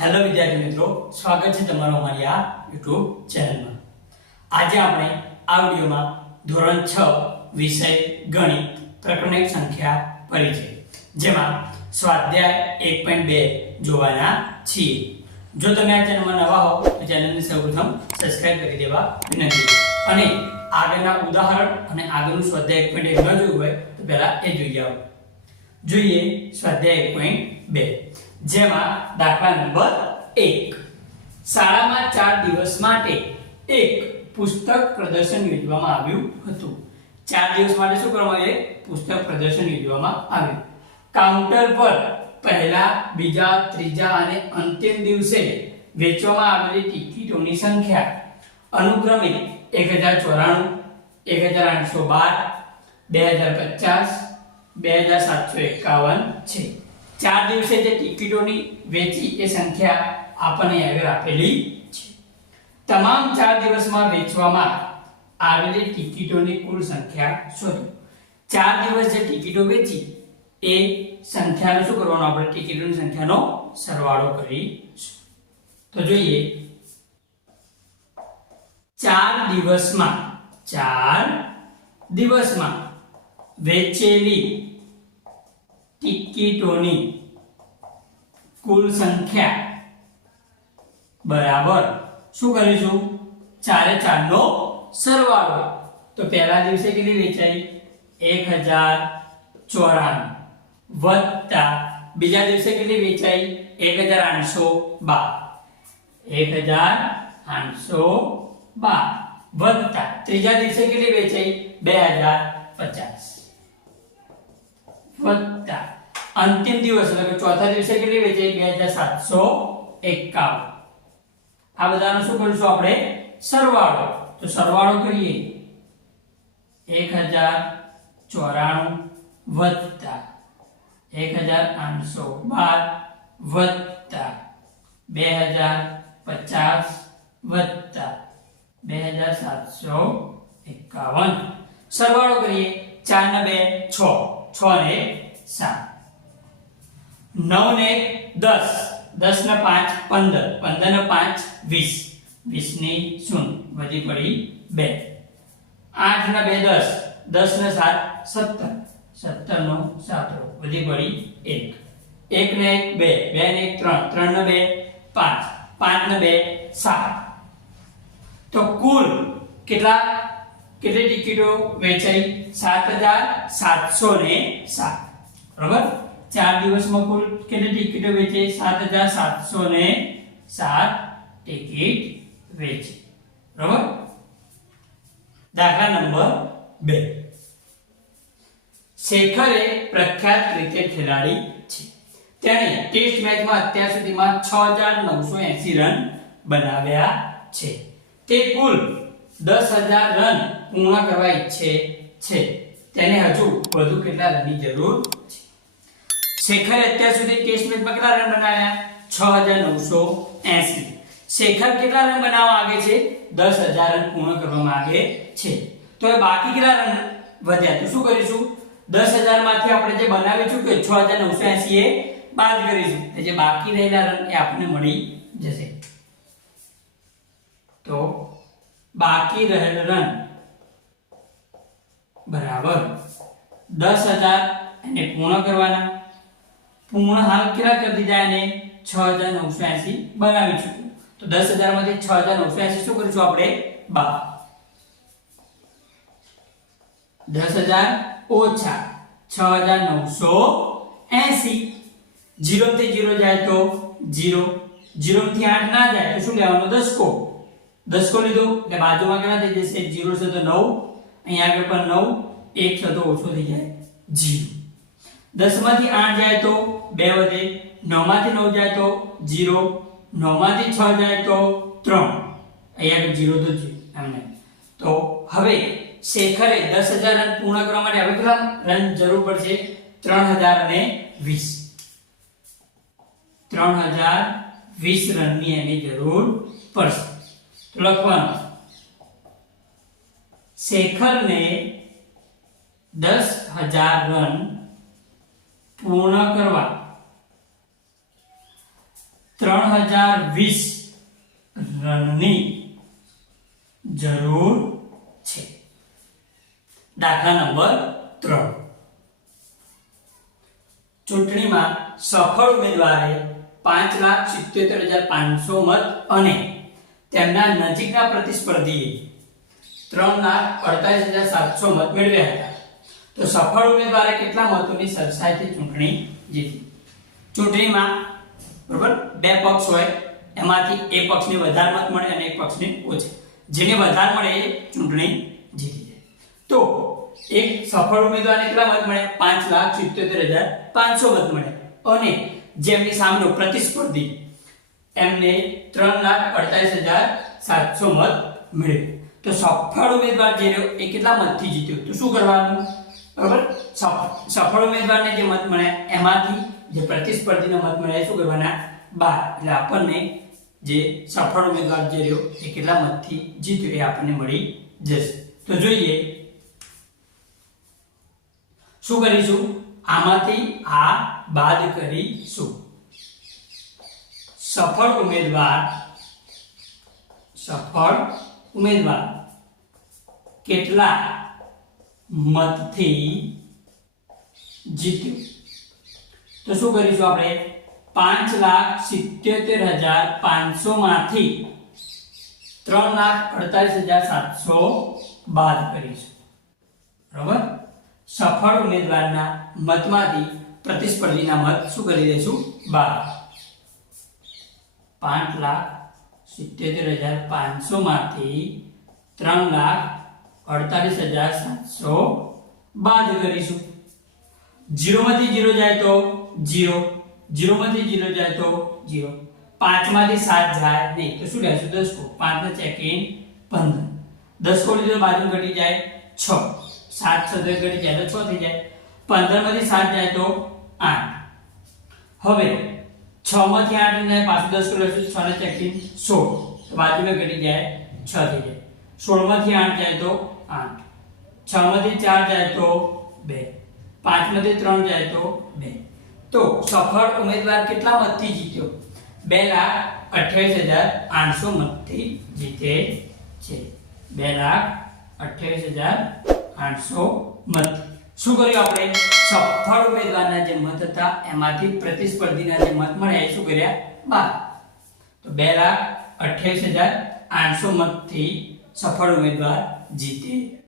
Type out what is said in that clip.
Hello વિદ્યાર્થી મિત્રો, સ્વાગત છે તમારું અમારી આ યુટ્યુબ ચેનલમાં. આજે આપણે આ વિડીયોમાં ધોરણ છ વિષય ગણિત પ્રકરણ સંખ્યા પરિચય, જેમાં સ્વાધ્યાય એક પોઈન્ટ બે જોવાના છીએ. જો તમે આ ચેનલમાં નવા હો, તો ચેનલને સૌપ્રથમ સબસ્ક્રાઇબ કરી દેવા વિનંતી. અને આગળના ઉદાહરણ અને આગળનું સ્વાધ્યાય એક પોઈન્ટ એક ન જોયું હોય, તો પહેલા એ જોઈ આવો. જોઈએ સ્વાધ્યાય એક પોઈન્ટ બે. જેમાં દાખલા નંબર એક. શાળામાં ચાર દિવસ માટે એક પુસ્તક પ્રદર્શન યોજવામાં આવ્યું હતું. ચાર દિવસ માટે શું કરવામાં આવે પુસ્તક પ્રદર્શન યોજવામાં આવ્યું. કાઉન્ટર પર પહેલા, બીજા, ત્રીજા અને અંતિમ દિવસે વેચવામાં આવેલી ટિકિટોની સંખ્યા. અનુક્રમે એક હજાર ચોરાણું એક હજાર આઠસો બાર, બે હજાર પચાસ, બે હજાર સાતસો એકાવન છે. ચાર દિવસે જે ટિકિટોની વેચી એ સંખ્યા આપણને આગળ આપેલી છે. તમામ ચાર દિવસમાં વેચવામાં આવેલી ટિકિટોની કુલ સંખ્યા શોધો. ચાર દિવસ જે ટિકિટો વેચી, એ સંખ્યાનો શું કરવાનો આપણે? ટિકિટોની સંખ્યાનો સરવાળો કરીશું તો જોઈએ. ચાર દિવસમાં ચાર દિવસમાં વેચેલી ટિકિટોની કુલ સંખ્યા બરાબર શું કરીશું ચારે ચારનો સરવાળો. તો પહેલા દિવસે કેટલી વેચાઈ એક હજાર ચોરાણું. વત્તા બીજા દિવસે કેટલી વેચાઈ? એક હજાર આઠસો બાર. એક હજાર આઠસો બાર. વત્તા ત્રીજા દિવસે કેટલી વેચાઈ? બે હજાર પચાસ. વત્તા અંતિમ દિવસ, એટલે ચોથા દિવસે કેટલી વેચાઈ? બે હજાર સાતસો એકાવન. આ બધાનો શું કરીશું આપણે? સરવાળો. તો સરવાળો કરીએ. એક હજાર ચોરાણું વત્તા. એક હજાર આઠસો બાર વત્તા. બે હજાર પચાસ વત્તા. બે હજાર સાતસો એકાવન. સરવાળો કરીએ. ચાર ને બે, છ. છ ને સાત. નવ ને દસ. દસ ને પાંચ, પંદર. પંદર ને પાંચ, વીસ. વીસની શૂન્ય વધી પડી બે. આઠ ને બે, દસ. દસ ને સાત, સત્તર. સત્તર નો સાતરો. વધી પડી એક. એક ને એક, બે. બે ને એક, ત્રણ. ત્રણ ને બે, પાંચ. પાંચ ને બે, સાત. તો કુલ કેટલા? કેટલી ટિકિટો વેચાઈ? સાત હજાર સાતસો ને સાત. બરોબર? ચાર દિવસમાં કુલ કેટલી ટિકિટો વેચે? સાત હજાર સાતસો ને સાત ટિકિટ વેચે. બરોબર? દાખલા નંબર બે. શેખર એક પ્રખ્યાત ક્રિકેટ ખેલાડી છે. તેણે ટેસ્ટ મેચમાં અત્યાર સુધીમાં 6980 રન બનાવ્યા છે. તે કુલ દસ હજાર રન પૂર્ણ કરવા ઈચ્છે છે. તેને હજુ વધુ કેટલા રનની જરૂર છે? શેખરે અત્યાર સુધી ટેસ્ટ મેચમાં કેટલા રન બનાવ્યા 6980 શેખર કેટલા રન બનાવવા માંગે છે 10000 રન પૂર્ણ કરવા માંગે છે તો એ બાકી કેટલા રન વધ્યા તો શું કરીશું 10000 માંથી આપણે જે બનાવ્યું છું કે 6980 એ બાદ કરીશું જે બાકી રહેલા રન એ આપણને મળી જશે તો બાકી રહેલ રન બરાબર 10000 એને પૂર્ણ કરવાના પૂર્ણ હાલ કેટલા કરી દીધા એને? 6980 બનાવી ચૂક્યું. તો દસ હજારમાંથી 6980 શું કરીશું આપણે? બાર. દસ હજાર ઓછા છ હજાર નવસો એસી. જીરો થી જીરો જાય તો જીરો. જીરો થી આઠ ના જાય તો શું લેવાનો? દસકો. દસકો લીધો એટલે બાજુમાં કેટલા થઈ જશે? જીરો છે તો નવ. અહીંયા આગળ પણ નવ. એક છે ઓછો થઈ જાય જીરો. દસમાંથી આઠ જાય તો બે વધે નવમાંથી નવ જાય તો જીરો નવમાંથી છ જાય તો ત્રણ. અહીંયા ઝીરો તો છે એમને તો હવે શેખરે દસ હજાર રન પૂર્ણ કરવા માટે હવે કેટલા રન જરૂર પડશે? ત્રણ હજાર અને વીસ. ત્રણ હજાર વીસ રનની એની જરૂર પડશે. તો લખવાનું. શેખરને દસ હજાર રન પૂર્ણ કરવા. ત્રણ હજાર વીસ રનની જરૂર છે. દાખલા નંબર ત્રણ. ચૂંટણીમાં સફળ ઉમેદવારે પાંચ લાખ સિત્યોતેર હજાર પાંચસો મત અને તેમના નજીકના પ્રતિસ્પર્ધીએ ત્રણ લાખ અડતાલીસ હજાર સાતસો મત મેળવ્યા હતા. તો સફળ ઉમેદવારે કેટલા મતોની સરસાઈથી ચૂંટણી જીતી? ચૂંટણીમાં, બરોબર, બે પક્ષ હોય, એમાંથી એક પક્ષને વધારે મત મળે અને એક પક્ષને ઓછા. જેને વધારે મળે એ ચૂંટણી જીતી જાય. તો એક સફળ ઉમેદવારને કેટલા મત મળે? પાંચ લાખ સિત્યોતેર હજાર પાંચસો મત મળે. અને જેમની સામેનો પ્રતિસ્પર્ધી, એમને ત્રણ લાખ અડતાલીસ હજાર સાતસો મત મળ્યો તો સફળ ઉમેદવાર જે રહ્યો, એ કેટલા મતથી જીત્યો? તો શું કરવાનું? બરાબર? સફ- સફળ ઉમેદવારને જે મત મળ્યા એમાંથી જે પ્રતિસ્પર્ધીના મત મળ્યા શું કરવાના? બાર. એટલે આપણને જે સફળ ઉમેદવાર જે રહ્યો, એ કેટલા મતથી જીત્યો, એ આપણને મળી જશે. તો જોઈએ, શું કરીશું? આમાંથી આ બાદ કરીશું. સફળ ઉમેદવાર સફળ ઉમેદવાર, કેટલા મતથી જીત્યું. તો શું કરીશું આપણે? પાંચ લાખ સિત્યોતેર હજાર પાંચસો માંથી ત્રણ લાખ અડતાલીસ હજાર સાતસો બાદ કરીશું. બરાબર? સફળ ઉમેદવારના મતમાંથી પ્રતિસ્પર્ધીના મત શું કરી દઈશું? બાર. પાંચ લાખ સિત્યોતેર હજાર પાંચસો માંથી ત્રણ લાખ અડતાલીસ હજાર સાતસો બાદ કરીશું. જીરો માંથી જીરો જાય તો જીરો જીરો માંથી જીરો જાય તો જીરો. પાંચમાંથી સાત જાય નહીં તો શું લેશું દસ કો. પાંચ ચેક ઇન પંદર. દસ કો લીધો બાજુ ઘટી જાય છ. સાત છ ઘટી જાય તો છ થઈ જાય. પંદરમાંથી સાત જાય તો આઠ. હવે છ માંથી આઠ ને પાછું દસ કરો છ ને સેકન્ડ સોળ બાજુમાં ઘટી જાય છ થઈ જાય. સોળમાંથી આઠ જાય તો આઠ. છ માંથી ચાર જાય તો બે. પાંચમાંથી ત્રણ જાય તો બે. તો સફળ ઉમેદવાર કેટલા મતથી જીત્યો? બે લાખ અઠ્યાવીસ હજાર આઠસો મતથી જીતે છે. બે લાખ અઠ્યાવીસ હજાર આઠસો મત શું કર્યું આપણે? સફળ ઉમેદવારના જે મત હતા, એમાંથી પ્રતિસ્પર્ધીના જે મત મળ્યા, એ શું કર્યા? બાર. તો બે લાખ અઠ્યાવીસ હજાર આઠસો મતથી સફળ ઉમેદવાર જીતે